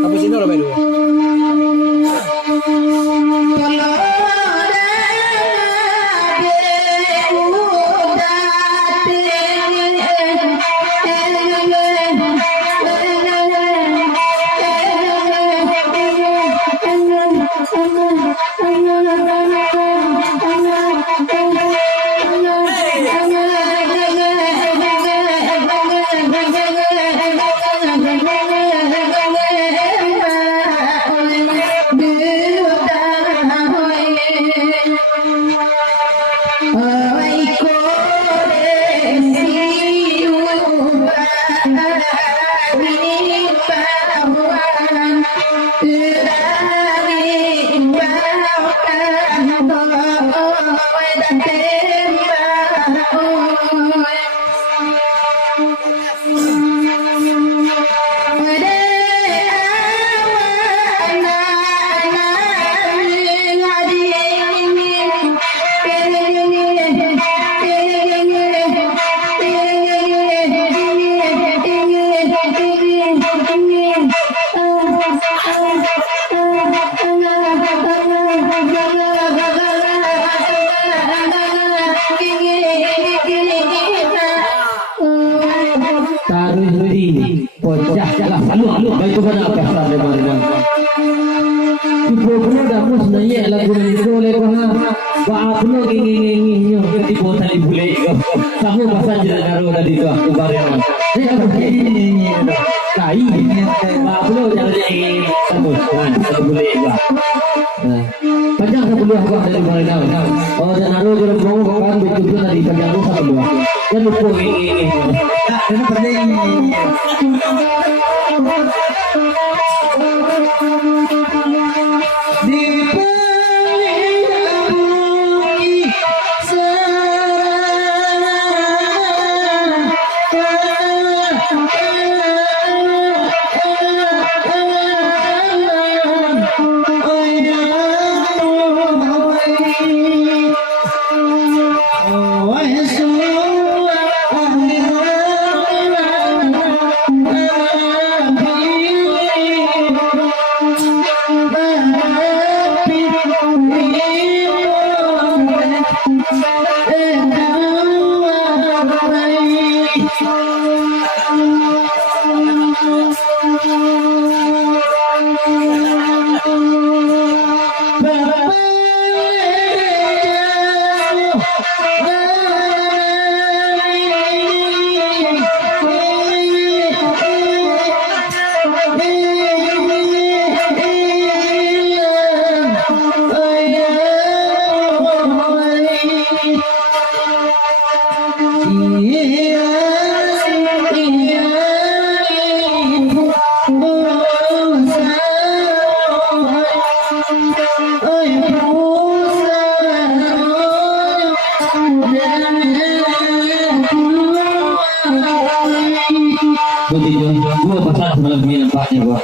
Apa sih lo baru? Panjang 10 buah dari Marinau. Oh, dan naruh dalam bongkok kan betul tadi panjang 1 buah. Dan lupa ini. Tak, ini penting.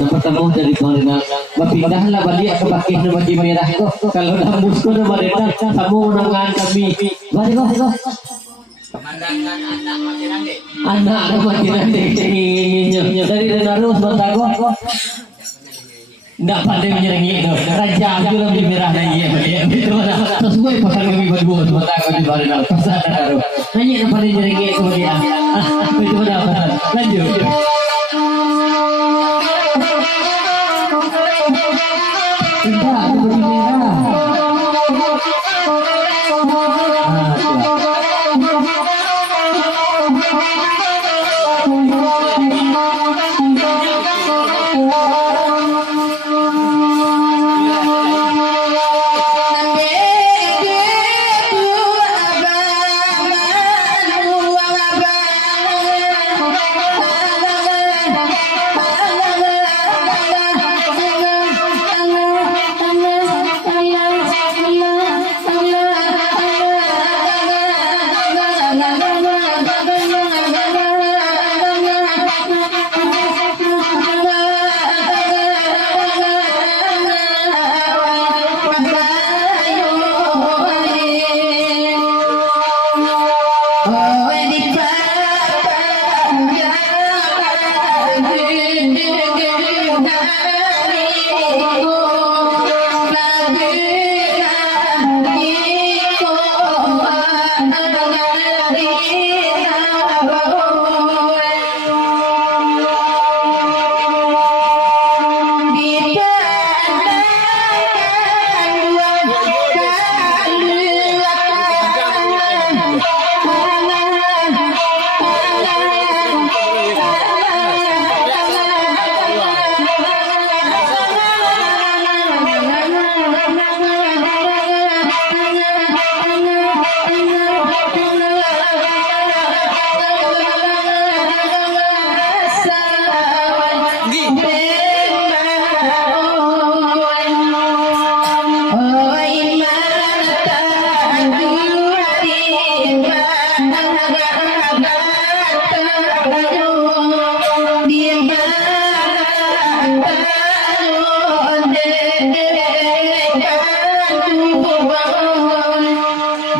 Pertama dari Marina, berpindahlah balik ke pakai nama di merah itu. Kalau nambus ke nama merah, kamu menangan kami. Mari kau. Pemandangan anak mati nanti. Anak mati nanti. Dari Renarus Bantago. Tidak pandai menyerangi itu. Raja itu lebih merah lagi. Itu terus gue pasal kami berdua Bantago di Marina. Pasal Renarus. Hanya yang pandai menyerangi itu dia. Itu pada pasal. Lanjut. Tidak, seperti merah.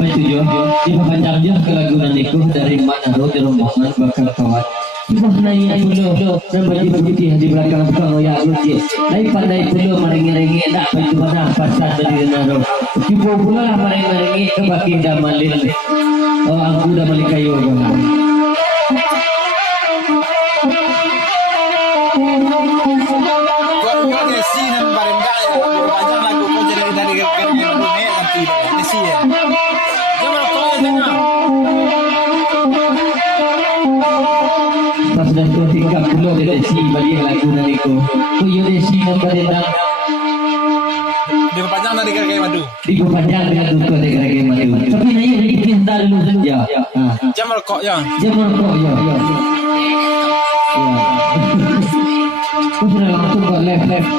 Betul, di papanjang ke lagu nantiku dari mana di rombongan bakal kawan. Ibah naik pulau dan baju putih di belakang tukang oyak lucu. Naik pandai pulau maringi-ringi nak baju mana pasal dari naro. Ibu pula maringi-ringi ke baginda malil. Oh aku dah balik kayu. Sudah 30 desi balik lagu nariku. Kuyo desi nombor endang. Di panjang dari kayak madu. Di panjang dengan duka dari kayak madu. Tapi nanya lagi cinta dulu saja. Jamal kok ya. Jamal kok ya. Ya. Kau sudah langsung ke left.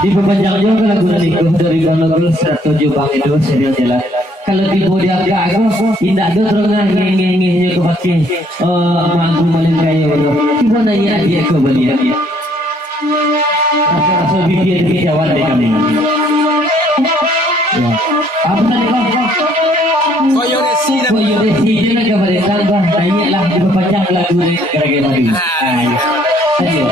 Di pepanjang juga lagu nariku dari Bang Nurul 107 Bang Edo serial jalan. Kalau di bodi agak indah do terengah ngengengnya ke pakai mampu malin kayu do. Ibu nanya dia ke beli dia. Rasa bibir jawab deh kami. Ya. Apa tadi Bang? Koyo resi jangan kepada tambah tanya lah di pepanjang lagu dari gara-gara madu. Ayo.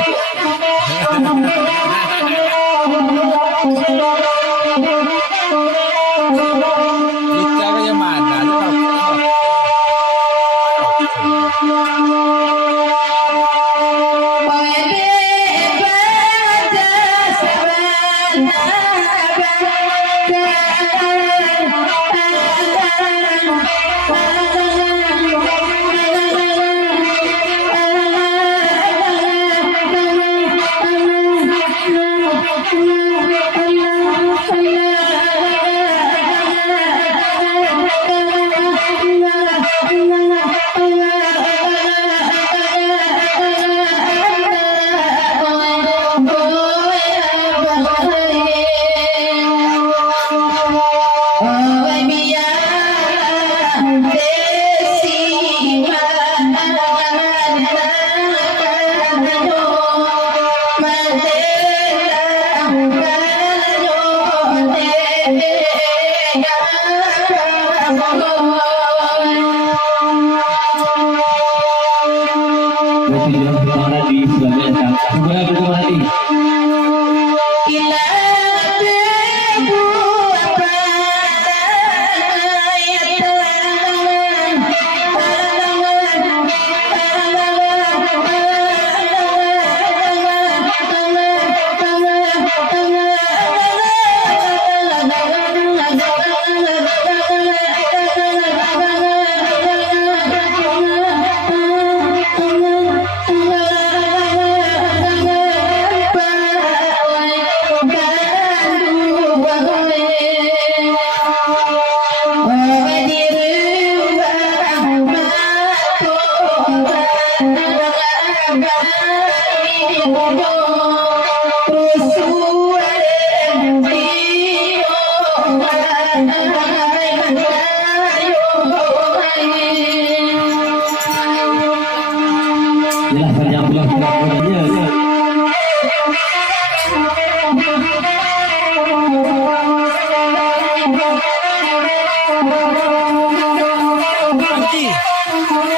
Anji.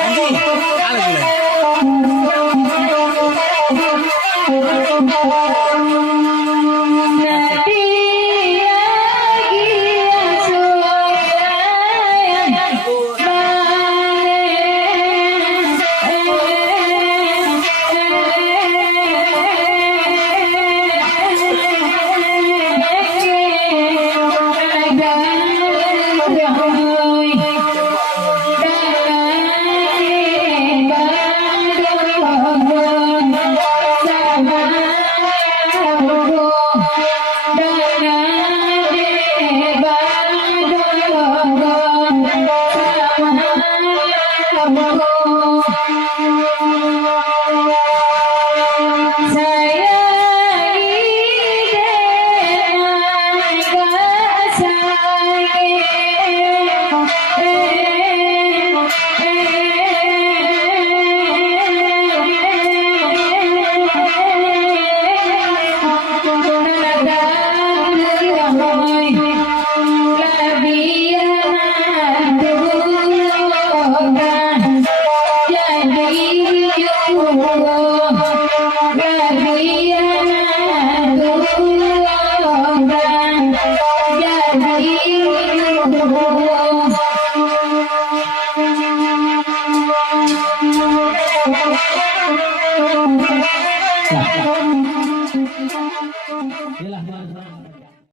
Anji. Ala gila. Yalah,